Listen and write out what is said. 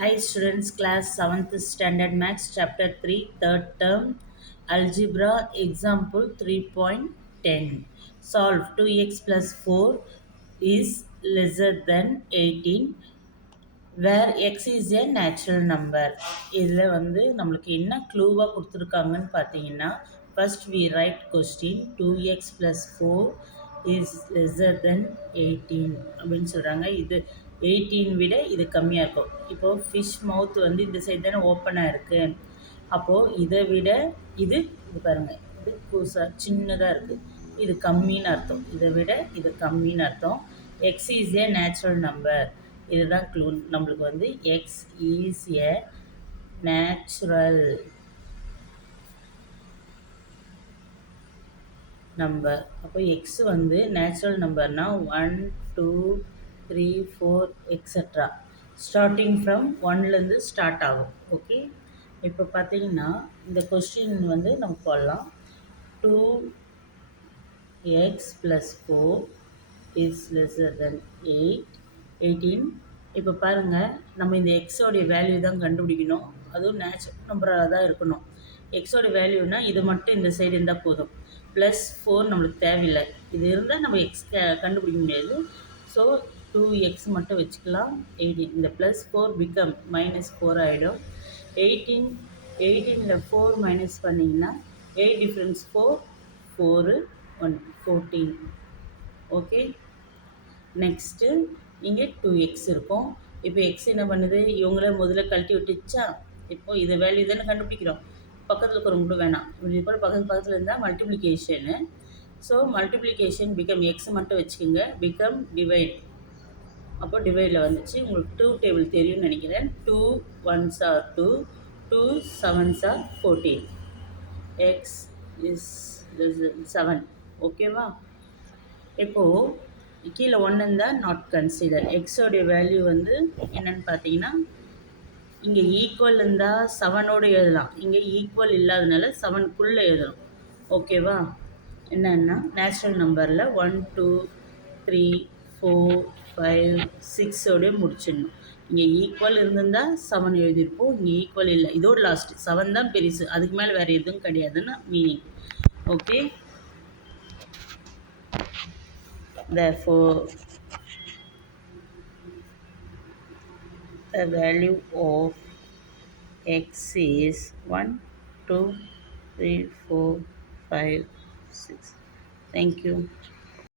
Hi students, class 7th standard maths chapter 3 third term algebra example 3.10. Solve 2x plus 4 is lesser than 18 where x is a natural number. இதில் வந்து நம்மளுக்கு என்ன க்ளூவாக கொடுத்துருக்காங்கன்னு பார்த்தீங்கன்னா first we write question 2x plus 4 is lesser than 18 அப்படின்னு சொல்கிறாங்க. இது 18 விட இது கம்மியாக இருக்கும். இப்போது ஃபிஷ் மவுத் வந்து இந்த சைடு தானே ஓப்பனாக இருக்குது. அப்போது இதை விட இது இது பாருங்கள், இது புதுசாக சின்னதாக இருக்குது. இது கம்மின்னு அர்த்தம். இதை விட இது கம்மின்னு அர்த்தம். X is a natural number. இதுதான் க்ளூ. நம்மளுக்கு வந்து X is a natural number. அப்போ எக்ஸ் வந்து நேச்சுரல் நம்பர்னால் 1 2 3 4 எக்ஸட்ரா ஸ்டார்டிங் ஃப்ரம் ஒன்லேருந்து ஸ்டார்ட் ஆகும். ஓகே, இப்போ பார்த்தீங்கன்னா இந்த கொஸ்டின் வந்து நம்ம போடலாம். 2x + 4 இஸ் லெஸ்ஸர் தென் 18. இப்போ பாருங்கள், நம்ம இந்த எக்ஸோடைய வேல்யூ தான் கண்டுபிடிக்கணும். அதுவும் நேச்சுரல் நம்பராக தான் இருக்கணும். எக்ஸோட வேல்யூனா இது மட்டும் இந்த சைடு இருந்தால் போதும். +4 நம்மளுக்கு தேவையில்லை. இது இருந்தால் நம்ம எக்ஸ் கண்டுபிடிக்க முடியாது. ஸோ 2x மட்டும் வச்சுக்கலாம். 18 இந்த +4 பிகம் -4 ஆகிடும். 18ல் 4 மைனஸ் பண்ணிங்கன்னா 8 டிஃப்ரென்ஸ் 4 4 1 14. ஓகே, நெக்ஸ்ட்டு இங்கே 2x இருக்கும். இப்போ எக்ஸ் என்ன பண்ணுது, இவங்கள முதல்ல கழட்டி விட்டுச்சா. இப்போது இதை வேல்யூ தானே கண்டுபிடிக்கிறோம். பக்கத்தில் இருக்கிறவங்க கூட வேணாம். இப்படி கூட பக்கத்தில் இருந்தால் multiplication. So multiplication become X மட்டும் வச்சுக்கோங்க. Become divide. அப்போ டிவைடில் வந்துச்சு. உங்களுக்கு 2 டேபிள் தெரியும்னு நினைக்கிறேன். 2 1s are 2, 2 7s are 14. X is 7. ஓகேவா? இப்போது கீழே 1 இருந்தால் நாட் கன்சிடர். எக்ஸோடைய வேல்யூ வந்து என்னென்னு பார்த்தீங்கன்னா, இங்கே ஈக்குவல் இருந்தால் 7ஓடு எழுதலாம். இங்கே ஈக்குவல் இல்லாதனால 7க்குள்ளே எழுதணும். ஓகேவா? என்னென்னா நேச்சுரல் நம்பரில் 1 2 3 4 5 6ஓடய முடிச்சிடணும். இங்கே ஈக்குவல் இருந்திருந்தால் 7 எழுதியிருப்போம். இங்கே ஈக்குவல் இல்லை. இதோடு லாஸ்ட் 7 தான் பெருசு. அதுக்கு மேலே வேறு எதுவும் கிடையாதுன்னு meaning. Okay, therefore the value of x is 1 2 3 4 5 6. Thank you.